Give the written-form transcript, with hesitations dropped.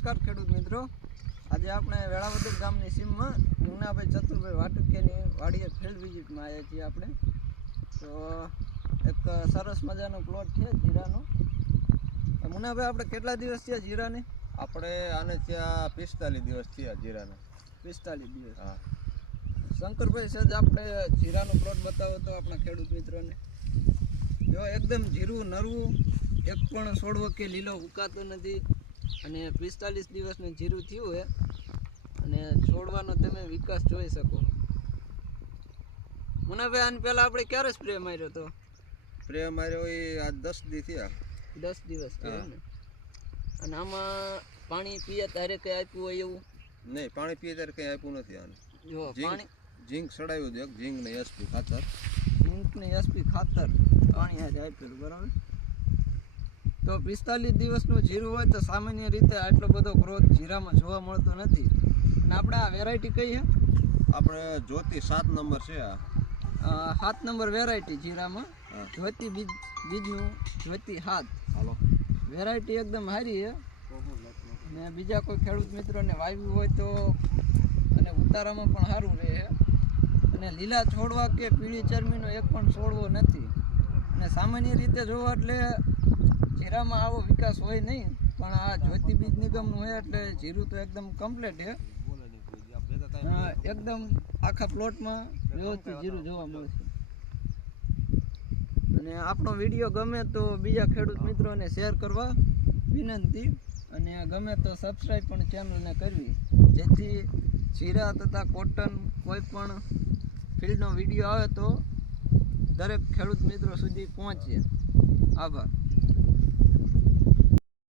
નમસ્કાર ખેડૂત મિત્રો, આજે આપણે વેળાવદર ગામની સીમમાં મુન્નાભાઈ ચતુરભાઈ વાટુકિયાની વાડીએ ફિલ્ડ વિઝિટમાં આવ્યા છીએ આપણે. તો એક સરસ મજાનો પ્લોટ છે જીરાનો. મુન્નાભાઈ, આપણે કેટલા દિવસ થયા જીરાને? આપણે આને ત્યાં 45 દિવસ થયા જીરાને. 45 દિવસ. હા. શંકરભાઈ સજ આપણે જીરાનો પ્લોટ બતાવો તો આપણા ખેડૂત મિત્રોને. જો એકદમ જીરું નરવું, એક પણ છોડવો કે લીલો ઉકાતો નથી અને 45 દિવસનું જીરું થયું છે અને છોડવાનો તમે વિકાસ જોઈ શકો. મુન્નાભાઈ, આની પહેલાં આપણે ક્યારે સ્પ્રે માર્યો હતો? સ્પ્રે માર્યો એ આજ 10 દી થયા. 10 દિવસ થયા ને. અને આમાં પાણી પીએ ત્યારે કંઈ આપ્યું હોય એવું? નહીં, પાણી પીએ ત્યારે કંઈ આપ્યું નથી આને. જો પાણી ઝીંક ચડાવ્યું છે, ઝીંક ને એસપી ખાતર. ઝીંક ને એસપી ખાતર પાણી આજે આપ્યું, બરાબર. તો 45 દિવસનું જીરું હોય તો સામાન્ય રીતે આટલો બધો ગ્રોથ જીરામાં જોવા મળતો નથી. અને આપણે આ વેરાયટી કઈ છે? આપણે જ્યોતિ 7 નંબર છે. આ 7 નંબર વેરાયટી જીરામાં. જ્યોતિ બીજનું જ્યોતિ 7. હાલો, વેરાયટી એકદમ સારી છે. અને બીજા કોઈ ખેડૂત મિત્રોને વાવ્યું હોય તો અને ઉતારામાં પણ સારું રહે છે. અને લીલા છોડવા કે પીળી ચરમીનો એક પણ છોડવો નથી. અને સામાન્ય રીતે જોવા એટલે જીરામાં આવો વિકાસ હોય નહીં, પણ આ જ્યોતિ બીજ નિગમનું હોય એટલે જીરું તો એકદમ કમ્પ્લીટ છે. એકદમ આખા પ્લોટમાં વ્યવસ્થિત જીરું જોવા મળશે. અને આપણો વિડીયો ગમે તો બીજા ખેડૂત મિત્રોને શેર કરવા વિનંતી, અને ગમે તો સબસ્ક્રાઈબ પણ ચેનલને કરવી, જેથી જીરા તથા કોટન કોઈ પણ ફિલ્ડનો વિડીયો આવે તો દરેક ખેડૂત મિત્રો સુધી પહોંચે. આભાર.